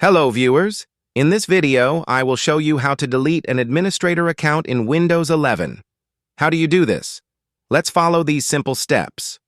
Hello viewers! In this video, I will show you how to delete an administrator account in Windows 11. How do you do this? Let's follow these simple steps.